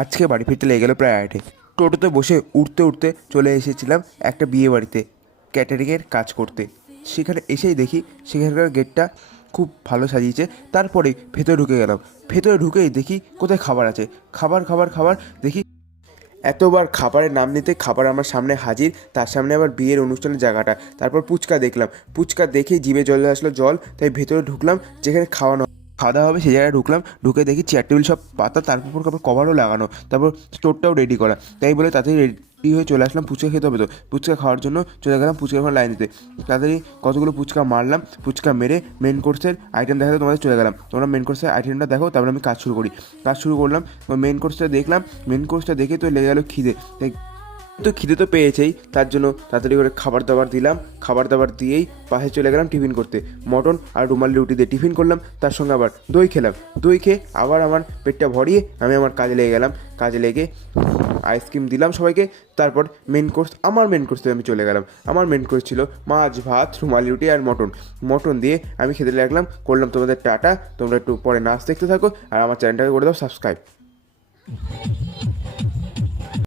আজকে বাড়ি ফিরতে লেগে গেলো প্রায় 8টে। টোটোতে বসে উঠতে উঠতে চলে এসেছিলাম একটা বিয়ে বাড়িতে ক্যাটারিংয়ের কাজ করতে। সেখানে এসেই দেখি সেখানকার গেটটা খুব ভালো সাজিয়েছে। তারপরে ভেতরে ঢুকে গেলাম। ভেতরে ঢুকেই দেখি কোথায় খাবার আছে। খাবার খাবার খাবার দেখি এতবার খাবারের নাম নিতে খাবার আমার সামনে হাজির, তার সামনে আবার বিয়ের অনুষ্ঠানের জায়গাটা। তারপর পুচকা দেখলাম, পুচকা দেখেই জিভে চলে আসলো জল। তাই ভেতরে ঢুকলাম, যেখানে খাওয়া দাওয়া হবে সেই জায়গায় ঢুকলাম। ঢুকে দেখি চেয়ার টেবিল সব পাতা, তারপর আবার কভারও লাগানো, তারপর স্টোরটাও রেডি করা। তাই বলে তাড়াতাড়ি রেডি হয়ে চলে আসলাম। ফুচকা খেতে হবে তো, ফুচকা খাওয়ার জন্য চলে গেলাম ফুচকার ওখানে লাইন দিতে। তাড়াতাড়ি কতগুলো ফুচকা মারলাম, ফুচকা মেরে মেন কোর্সের আইটেম দেখাতে তোমাদের চলে গেলাম। তোমরা মেন কোর্সের আইটেমটা দেখো, তারপরে আমি কাজ শুরু করি। কাজ শুরু করলাম, মেন কোর্সটা দেখলাম। মেন কোর্সটা দেখে তো লেগে গেলো খিদে। তাই খিদে তো পেয়েছেই, তার জন্য তাড়াতাড়ি করে খাবার দাবার দিলাম। খাবার দাবার দিয়েই পাশে চলে গেলাম টিফিন করতে। মটন আর রুমালি রুটি দিয়ে টিফিন করলাম, তার সঙ্গে আবার দই খেলাম। দই খেয়ে আবার আমার পেটটা ভরিয়ে আমি আমার কাজে লেগে গেলাম। কাজে লেগে আইসক্রিম দিলাম সবাইকে। তারপর মেন কোর্সে আমি চলে গেলাম। আমার মেন কোর্স ছিল মাছ ভাত রুমালি রুটি আর মটন দিয়ে আমি খেতে লাগলাম। করলাম তোমাদের টাটা। তোমরা একটু পরে নাচ দেখতে থাকো আর আমার চ্যানেলটাকে করে দাও সাবস্ক্রাইব।